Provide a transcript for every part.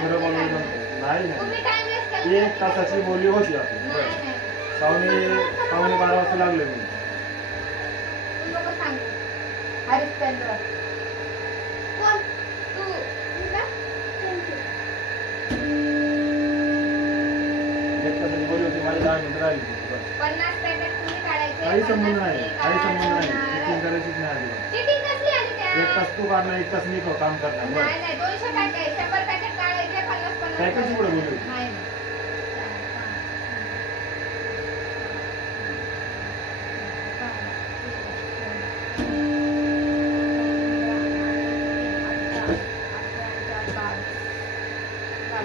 खरं बोलायला नाही तुम्ही टाइम वेस्ट नाही. केला. 1 तासाची बोली होती आपली. नाही, नाही. पावणे 12 वाजता लागले मी. तू नको सांगू. हरिश्चंद्र. कोण? तू. तू का? 1 तासाची बोली होती, माझी 10 मिनिटं राहिली. 50 पॅकेट तुम्ही काढायचे. काही संबंध 50 नाही, तुम्ही काही संबंध नाही. काढणार. चिटिंग करायचीच नाही आधी. चिटिंग कसली आली त्या? 1 तास तू काढणार, 1 तास मी काम करणार. नाही नाही 200 पॅकेट 100 पॅकेट काढायचे 50 पॅकेटची कुठे बोली होती? नाही.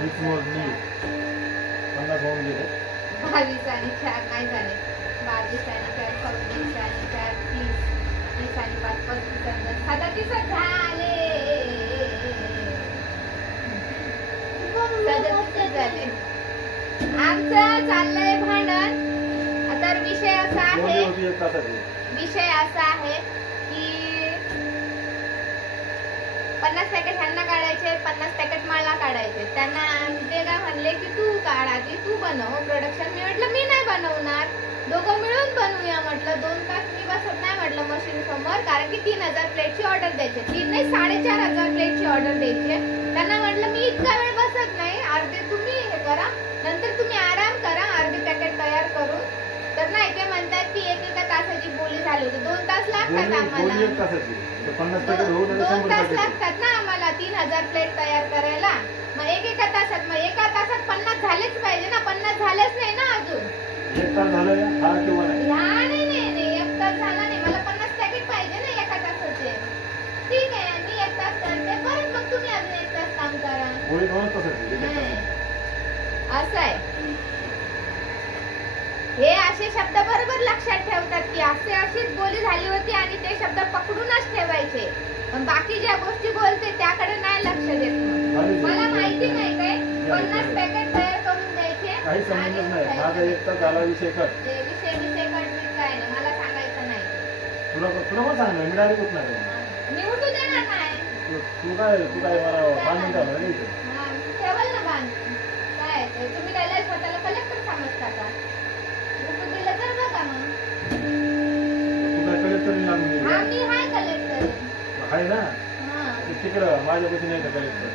वीस मोजली. 50 होऊन गेले. 22 आणि 4 नाही झाले. 22 आणि 4 26 आणि 4 30 30 आणि 5 35 आणि 37 झाले. 37 झाले. आमचं चाललंय भांडण. तर विषय असा बोली आहे, होती 1 तासाची. विषय असा आहे की 50 पॅकेट ह्यांना काढायचे, 50 पॅकेट मला काढायचे. त्यांना ते काय म्हणले की तू काढ आधी, तू बनव प्रोडक्शन. मी म्हटलं मी नाही बनवणार, दोघं मिळून बनवूया म्हटलं. 2 तास मी बसत नाही म्हटलं मशीन समोर, कारण की 3000 प्लेटची ऑर्डर द्यायची. 3 नाही 4500 प्लेटची ऑर्डर द्यायची. त्यांना म्हटलं मी इतका वेळ बसत नाही, अर्धे तुम्ही हे करा, नंतर तुम्ही आराम करा अर्धे पॅकेट तयार करून. तर नाही, ते म्हणतात की 1 तासाची बोली झाली होती. 2 तास लागतात आम्हाला. 1 तासाची 50 पॅकेट होऊन 2 तास लागतात ना आम्हाला 3000 प्लेट तयार करायला. मग 1 तासात, मग 1 तासात 50 झालेच पाहिजे ना. 50 झालेच नाही ना अजून. 1 तास झालं हा किंवा नाही? नाही 1 तास झाला नाही. मला 50 पॅकेट पाहिजे ना 1 तासाचे. ठीक आहे, मी 1 तास करते, परत मग तुम्ही अजून 1 तास काम करा. बोली 2 तासाची. असं आहे. हे असे शब्द बरोबर लक्षात ठेवतात की अशीच बोली झाली होती आणि ते शब्द पकडूनच ठेवायचे. पण बाकी ज्या गोष्टी बोलते त्याकडे नाही लक्ष देत. मला माहिती नाही काय 50 पॅकेट तयार करून द्यायचे. काही संबंधच नाही. माझा 1 तास झाला, विषय कट. विषय कट काय नाही, मला सांगायचं नाही. तुला पण सांगणार मी, डायरेक्ट होत नाही. मी उठू देणार नाही. तू काय मला बांधून ठेवणार नाही इथे. ठेवल ना बांध. काय तुम्ही काय स्वतःला कलेक्टर समजता का? उठू दिलं तर बघा मग. तू काय कलेक्टर लागून गेली? हा, मी हाय कलेक्टर आहे ना. हा. तिकडं माझ्यापाशी नाही का कलेक्टर?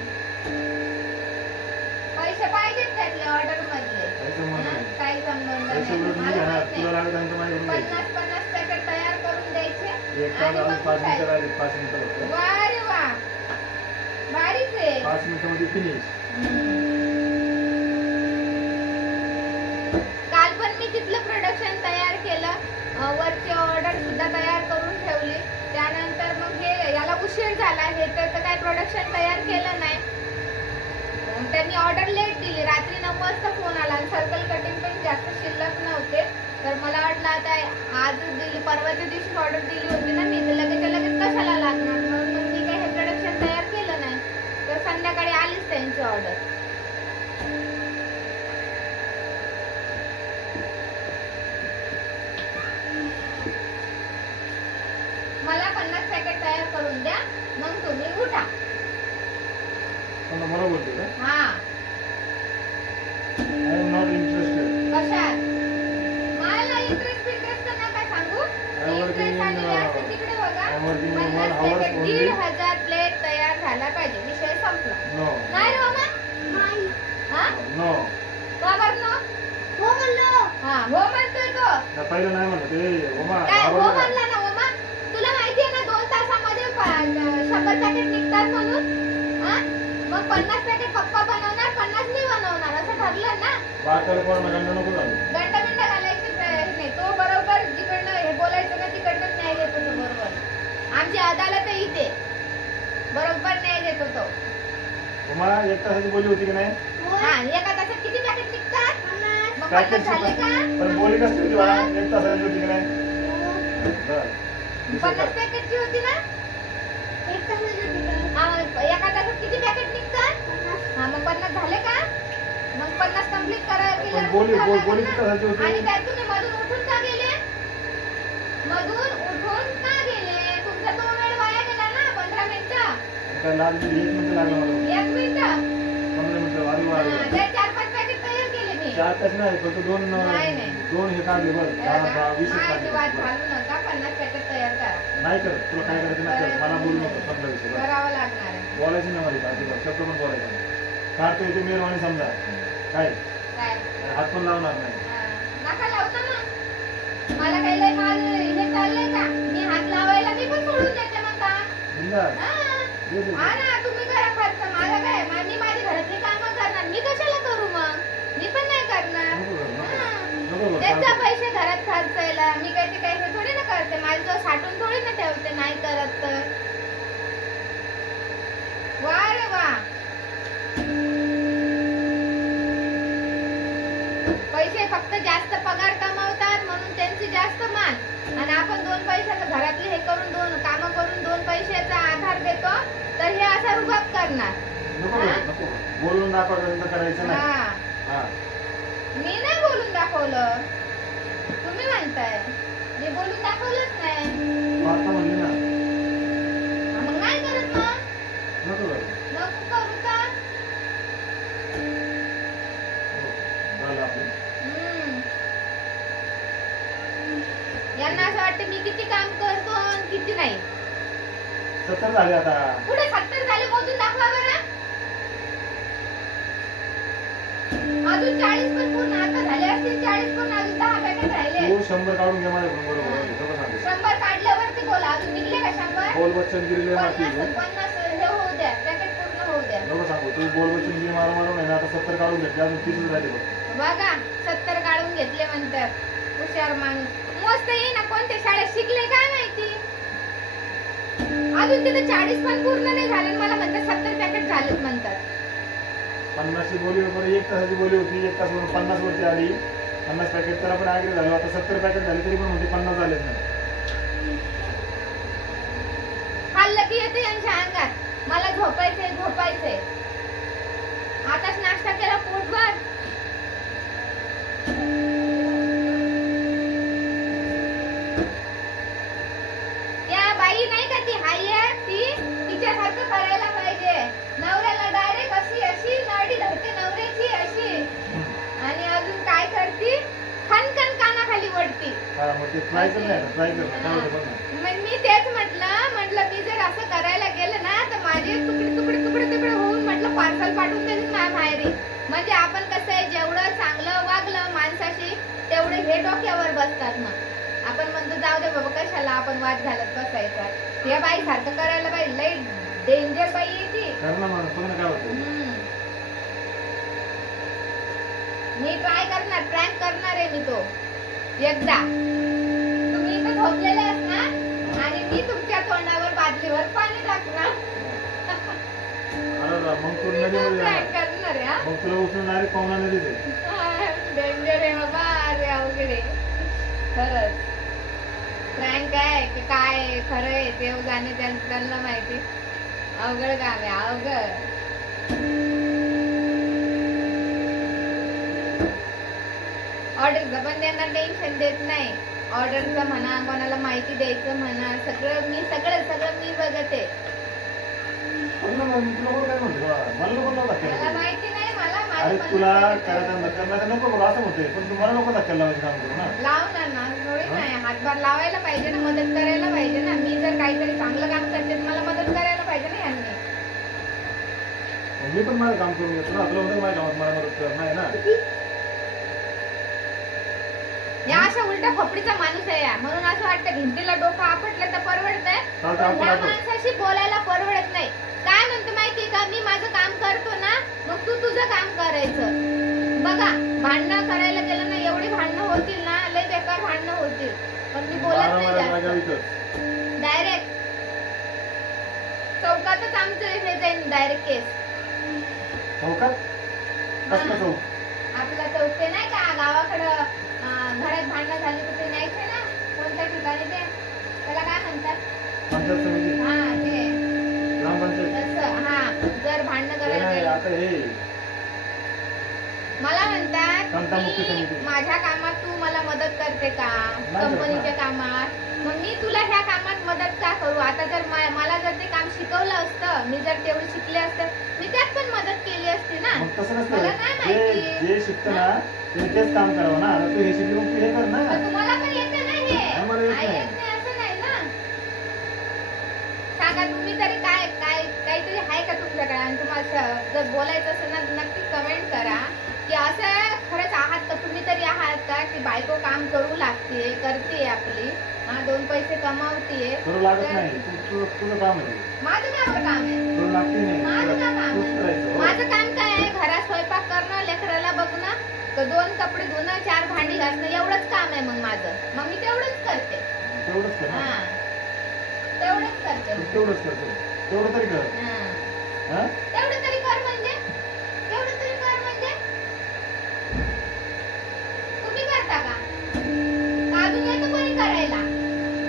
पैसे पाहिजेत त्यातले ऑर्डर मधले. काही संबंध नाही. काही संबंध पैसे नाही. उलट मी मला घेणार. माहित तुला नाही. लागत आहे तर माझ्याकडून घ्यायचे. 50 पॅकेट तयार करून द्यायचे 1 तास आणि अजून मग 5 मिनिटं उठायचं. राहिले. 5 मिनिटं होतं. वा रे वा, भारीच आहे. 5 मिनिटामध्ये फिनिश. काल पण मी तिथलं प्रोडक्शन तयार केलं. वरची ऑर्डर सुद्धा तयार करून ठेवली. त्यानंतर मग हे याला उशीर झाला. हे तर काय प्रोडक्शन तयार केलं नाही. त्यांनी ऑर्डर लेट दिली. रात्री 9 वाजता फोन आला आणि सर्कल कटिंग पण जास्त शिल्लक नव्हते. तर मला वाटलं आता आज दिली, परवाच्या दिवशी ऑर्डर दिली होती ना मी, तर लगेच कशाला लागणार, म्हणून मग मी काही हे प्रोडक्शन तयार केलं नाही. तर संध्याकाळी आलीच त्यांची ऑर्डर. मला 50 पॅकेट तयार करून द्या, मग तुम्ही उठा. मला बोलते का? हा. I am not interested. कशात? मला इंटरेस्ट नका सांगू. इंटरेस्ट आणि असं तिकडे बघा. 50 पॅकेट 1500 प्लेट तयार झाला पाहिजे. विषय संपला. नो. नाही रे मामा. नाही. हा? नो. का बरं नो? हो म्हणलो. हा, हो म्हणतोय तो. पहिलं नाही म्हणत. काय हो म्हणला ना मामा? तुला माहिती आहे ना 2 तासामध्ये 100 पॅकेट निघतात म्हणून? हा? मग 50 पॅकेट पप्पा बनवणार, 50 मी बनवणार, असं ठरलं ना. बाकाला कोण गंड नको झालं. गंडा घालायची नाही. तो बरोबर जिकडनं हे बोलायचं ना तिकडनं न्याय देत होतो बरोबर. आमची अदालत आहे इथे, बरोबर न्याय देत होतो. तुम्हाला 1 तासाची बोली होती की नाही? हा, 1 तासात किती पॅकेट निघतात? मग पॅकेट 50 झाले का? पण बोली कसली होती मला? 1 तासाची होती की नाही? 50 पॅकेटची होती ना? 1 तासाची होती का? हा, मग 1 तासात किती पॅकेट निघतात? हा, मग 50 झाले का? मग 50 कंप्लीट करायला बोली किती तासाची होती? आणि त्यात तुम्ही मधून उठून का गेले? मधून उठून का गेले? तुमचा 2 वेळ वाया गेला ना. 15 मिनिटं. काय लागली? 1 मिनिट लागला मला. 1 मिनिट. 15 मिनिटं चालू आहे. ते 4-5 पॅकेट तयार केले मी. 4 पॅक नाही फक्त दोन नाही. दोन हे काढले बरं 10-20 माझी वाद काढले. घालू नका. 50 पॅकेट तयार करा. नाही करत तुला काय करायचं नाही कर. मला बोलू नको संपला विषय बरं. करावं लागणार आहे. बोलायचं नाही मला अजिबात शब्द पण बोलायचं नाही. काढतोय ते मेहरबानी समजा काय काय? हात पण लावणार नाही. नका लावता मग. मला काही लय माझं हे चाललंय का? मी हात लावायला मी पण सोडून देते मग का? बिंदास. हा. दे दे. हा ना, तुम्ही करा खर्च. माझं काय? मी माझी घरातली कामं करणार. मी कशाला करू मग? मी पण नाही करणार. नको करू, नको. हा. नको करू. त्याचा पैसे घरात खर्चायला मी काही ते काही थोडी ना करते. माझं साठून थोडी ना ठेवते नाही करत तर. वा रे वा. पैसे फक्त जास्त पगार कमावतात म्हणून त्यांचे जास्त मान आणि आपण 2 पैशाचं घरातले हे करून 2 कामं करून 2 पैशाचा आधार देतो तर हे असा रुबाब करणार. नको करू, नको. बोलून दाखवायचं करायचं नाही. हा. हा. मी नाही बोलून दाखवलं. तुम्ही म्हणताय मी बोलून दाखवलंच नाही. तू आता म्हणली ना मग नाही करत मग. नको करू. नको करू का? झालं आपलं. यांना असं वाटतं मी किती काम करतो आणि किती नाही. 70 झाले आता. पुढे 70 झाले मोजून दाखवा बरं. अजून 40 पण पूर्ण आता झाले असतील. 40 पण अजून 10 पॅकेट राहिले. तू 100 काढून घे माझ्याकडून बरोबर सगळं सांगते. 100 काढल्यावरती बोला. अजून निघले का 100? बोल बच्चन गिरीले मारती 50 हे होऊ द्या. पॅकेट पूर्ण होऊ द्या. नको सांगू तू बोल बच्चन गिरी मारून नाही ना आता 70 काढून घेतले अजून 30 झाले बघ. बघा 70 काढून घेतले म्हणतात. हुशार माणूस. मस्त येई ना कोणत्या शाळेत शिकले काय माहिती. अजून तिथे 40 पण पूर्ण नाही झाले मला म्हणतात 70 पॅकेट झालेत म्हणतात. 50 ची बोली बरोबर 1 तासाची बोली होती. 1 तास वरून 50 वरती आली. 50 पॅकेट तर आपण ऍग्री झालो. आता 70 पॅकेट झाले तरी पण म्हणते 50 झालेच नाही. खाल्लं की येते यांच्या अंगात. मला झोपायचंय झोपायचंय. आताच नाश्ता केला पोटभर. त्या बाई नाही का ती हाय आहे ती तिच्यासारखं करायला पाहिजे. नवऱ्याला डायरेक्ट अशी अशी नळी धरते नवऱ्याची अशी आणि अजून काय करते खनखन कानाखाली वडती. हा मग ते ट्राय कर नाही ट्राय कर काय होतं बघ ना. मग मी तेच म्हटलं मी जर असं करायला गेलं ना तर माझे तुकडे तुकडे तुकडे तुकडे होऊन म्हटलं पार्सल पाठवून देतील माझ्या माहेरी. म्हणजे आपण कसं आहे जेवढं चांगलं वागलं माणसाशी तेवढे हे डोक्यावर बसतात. मग आपण म्हणतो जाऊ दे बाबा कशाला आपण वाद घालत बसायचा. या बाई सारखं करायला पाहिजे. लई डेंजर बाई आहे ती. कर ना म्हणून बघ ना काय होतं. मी ट्राय करणार प्रँक करणार आहे मी तो एकदा. तुम्ही इथं झोपलेले असणार आणि मी तुमच्या तोंडावर बादलीवर पाणी टाकणार. अरे मग तू नदीमध्ये प्रँक जाणार. करणार आहे. मग तुला उचलून डायरेक्ट पाहुणा नदीच आहे. डेंजर आहे बाबा. अरे अवघड आहे खरंच. प्रँक आहे की काय खरं आहे देव जाणे त्यांना माहिती. अवघड काम आहे अवघड. ऑर्डरचं पण त्यांना टेन्शन देत नाही. ऑर्डरचं म्हणा कोणाला माहिती द्यायचं म्हणा सगळं मी बघते. तुला कोण काय म्हणतो मला नको मला धक्का. माहिती नाही मला अरे माझी तुला पण करायचं करणार नको बघ असं म्हणतोय पण तुम्हाला नको धक्का लावायचं काम करू ना. लावणार ना थोडी नाही. हातभार लावायला पाहिजे ना. मदत करायला पाहिजे ना. मी जर काहीतरी चांगलं काम करते तर मला मदत करायला पाहिजे ना यांनी. मी पण माझं काम करून घेतो ना. आपलं होतं माझ्या कामात मला मदत कर नाही ना. या अशा उलट्या खोपडीचा माणूस आहे या. म्हणून असं वाटतं भिंतीला डोकं आपटलं तर परवडतंय. चालतं आपण ह्या आपण. माणसाशी बोलायला परवडत नाही. काय म्हणतो माहितीये का मी माझं काम करतो ना मग तू तुझं काम करायचं. बघा भांडणं करायला गेलं ना एवढी भांडणं होतील ना लय बेकार भांडणं होतील. पण मी बोलत नाही जास्त. डायरेक्ट चौकातच आमचं हे जाईल डायरेक्ट केस. चौकात कसलं चौक. आपला चौक ते नाही का गावाकडं घरात भांडणं झाली तर ते न्यायचे ना कोणत्या ठिकाणी ते त्याला काय म्हणतात. पंचायत समिती हा ते ग्रामपंचायत. तसं हा जर भांडणं हे करायला नाही, गेलं आता हे मला म्हणतात तंटामुक्ती की समिती. माझ्या कामात तू मला मदत करते का नाही करत ना. कंपनीच्या कामात मग मी तुला ह्या कामात मदत का करू? आता जर मला जर ते काम शिकवलं असतं, मी जर तेवढं शिकले असते, मी त्यात पण मदत केली असती ना. मग तसं मला नसतं, काय माहिती? जे शिकतं ना ते तेच काम करावं ना. आता तू हे शिकली मग तू हे कर ना. पण तुम्हाला पण येतं ना हे? आम्हाला येत आई नाही. येत नाही असं नाही ना. सांगा तुम्ही तरी काय काय काहीतरी आहे का तुमच्याकडे? आणि तुम्हाला जर बोलायचं असेल ना नक्की कमेंट करा की असं खरंच आहात का? तुम्ही तरी आहात का की बायको काम करू लागते, करते आपली, हा 2 पैसे कमावतीये? करू लागत नाही. तुझं काम आहे. माझं काय काम आहे? करू लागते नाही. माझं काय काम तूच आहे? करायचं, हो. माझं काम काय आहे? घरात स्वयंपाक करणं, लेकराला बघणं, 2 कपडे धुणं, 4 भांडी घासणं, एवढंच काम आहे मग माझं. मग मी तेवढंच करते. तेवढंच कर ना. हा तेवढंच करते. तू तेवढंच करतो. तेवढं तरी कर. हा. हा? तेवढं तरी कर म्हणजे? तेवढं तरी कर म्हणजे? तुम्ही करता का? का अजून येतं कोणी करायला?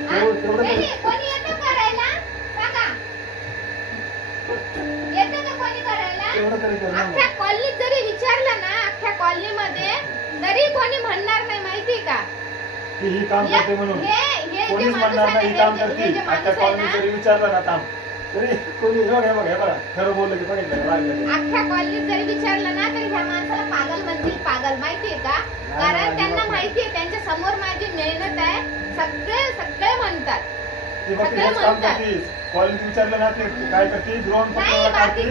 हा? तेवढं नाही, तरी. नाही, कोणी येतं करायला? सांगा. येतं का कोणी करायला? तेवढं तरी कर ना मग. अख्ख्या कॉलनीत जरी विचारलं ना, अख्ख्या कॉलनीमध्ये तरी कोणी म्हणणार नाही, माहितीये का? की ही काम करते म्हणून हे जे कोणीच माणूस म्हणणार आहे नाही ही ना, काम हे करते. जे आता माणूस आहे कॉलनी ना, जरी विचारलं ना काम तरी कोणी हे बघा खरं बोललं की बघितलं का? लागलं. अख्ख्या कॉलनीत जरी विचारलं ना तर ह्या माणसाला पागल म्हणतील, पागल, माहितीये का? कारण नाही, त्यांना नाही. माहितीये त्यांच्या समोर माझी मेहनत आहे. सगळे म्हणतात. ती फक्त सगळे हेच काम म्हणतात. करतीस. कॉलनीत विचारलं ना ते काय करते? ग्राउंड नाही, पत्राला काढते.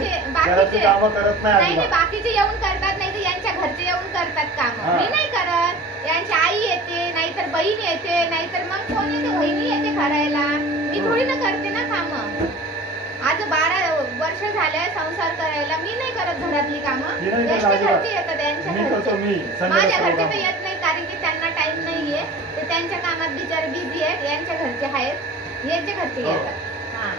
घराची कामं करत नाही नाही, अजिबात. बाकीचे येऊन करतात, नाही तर यांच्या घरचे येऊन करतात काम. हा. मी नाही करत. यांची आई येते, नाहीतर बहीण येते, नाहीतर मग कोण येते, बहिणी येते करायला. मी थोडी ना करते ना काम. आज 12 वर्ष झाले संसार करायला. मी नाही करत घरातली कामं. मी नाही करत यांच्या अजिबात. घरचे येतात, यांच्या मी करतो घरचे. मी. माझ्या संध्याकाळी घरचे काम. तर येत नाही, कारण की त्यांना टाइम नाहीये. ते त्यांच्या कामात बिचारे बिझी आहेत. यांच्या घरचे आहेत, यांच्या घरचे हो. येतात. हा,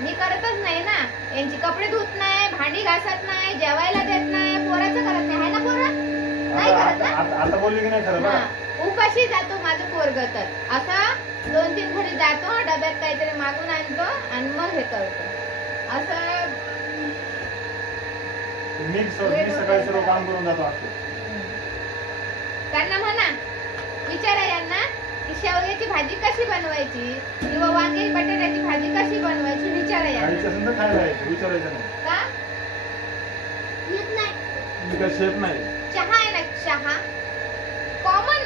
मी करतच नाही ना. यांची कपडे धुत नाही, भांडी घासत नाही, जेवायला देत नाही, पोराचं करत नाही. आहे ना पोरं? नाही करत ना? आता बोलली की नाही खरं बघा. हा, उपाशी जातो माझं पोरग तर. असं 2-3 घरी जातो, डब्यात काहीतरी मागून आणतो आणि मग हे करतो. असं मी सकाळी सर्व काम करून जातो असतो. त्यांना म्हणा, विचारा यांना की शेवग्याची भाजी कशी बनवायची किंवा वांगी बटाट्याची भाजी कशी बनवायची, विचारा खायचं यांना. असेल तर खायला यायचं, विचारायचं नाही. का येत नाही? मी काय शेफ नाही. चहा आहे ना, चहा कॉमन.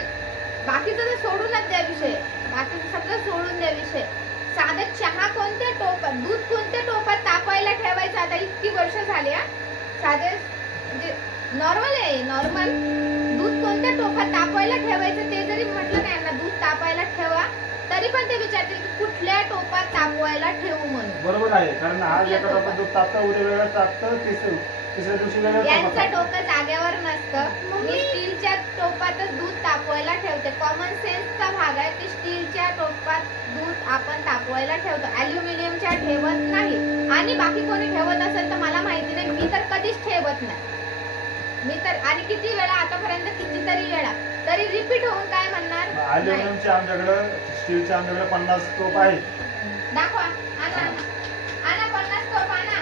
बाकीचं तर सोडूनच द्या विषय. बाकीचं सगळं सोडून द्या विषय. साधं चहा कोणत्या टोपात, दूध कोणत्या टोपात तापवायला ठेवायचं? आता इतकी वर्ष झाली हा. साधे म्हणजे नॉर्मल आहे, नॉर्मल दूध कोणत्या टोपात तापवायला ठेवायचं ते जरी म्हटलं नाही ना, दूध तापायला ठेवा, तरी पण ते विचारतील की कुठल्या टोपात तापवायला ठेवू म्हणून. बरोबर आहे, कारण आज एका टोपात दूध तापतं, उद्या वेगळं तापतं, तिसऱ्या दिवशी वेगळं यांचं तापतं. डोकं जागेवर नसतं. मी स्टीलच्या टोपातच दूध तापवायला ठेवते. कॉमन सेन्सचा भाग आहे की स्टीलच्या टोपात दूध आपण तापवायला ठेवतो, अल्युमिनियमच्या ठेवत नाही. आणि बाकी कोणी ठेवत असेल तर मला माहिती नाही, मी तर कधीच ठेवत नाही. मी तर, आणि किती वेळा आतापर्यंत, कितीतरी वेळा, तरी रिपीट होऊन काय म्हणणार नाही. अल्युमिनियमचे आमच्याकडं, स्टीलचे आमच्याकडे 50 टोप आहे. दाखवा, आणा आणा 50 टोप आणा.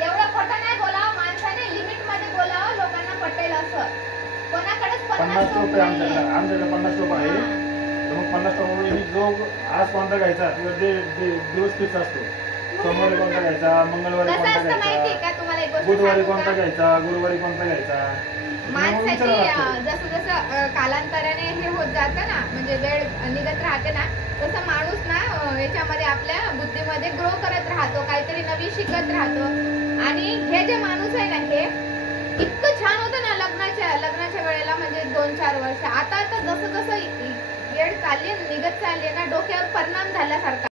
एवढं खोटं नाही बोलावं माणसाने, लिमिट मध्ये बोलावं, लोकांना पटेल असं. कोणाकडेच 50 टोप आहे आमच्याकडे. आमच्याकडे 50 टोप आहे. तर मग 50 टोपामध्ये जो आज कोणता घ्यायचा किंवा दिवस फिक्स असतो. सोमवारी कोणता घ्यायचा, मंगळवारी कसं कोणता असतं माहितीये घ्यायचा, का तुम्हाला एक गोष्ट बुधवारी सांगू कोणता का? घ्यायचा, गुरुवारी कोणता घ्यायचा. माणसाची विचारावं लागतं. जसं जसं कालांतराने हे होत जातं ना, म्हणजे वेळ निघत राहते ना, तसं माणूस ना याच्यामध्ये आपल्या बुद्धीमध्ये ग्रो करत राहतो, काहीतरी नवीन शिकत राहतो. आणि हे जे माणूस आहे ना, हे इतकं छान होतं ना लग्नाच्या वेळेला, म्हणजे 2-4 वर्ष. आता जसं जसं वेळ चालली, निघत चालली ना, डोक्यावर परिणाम झाल्यासारखा.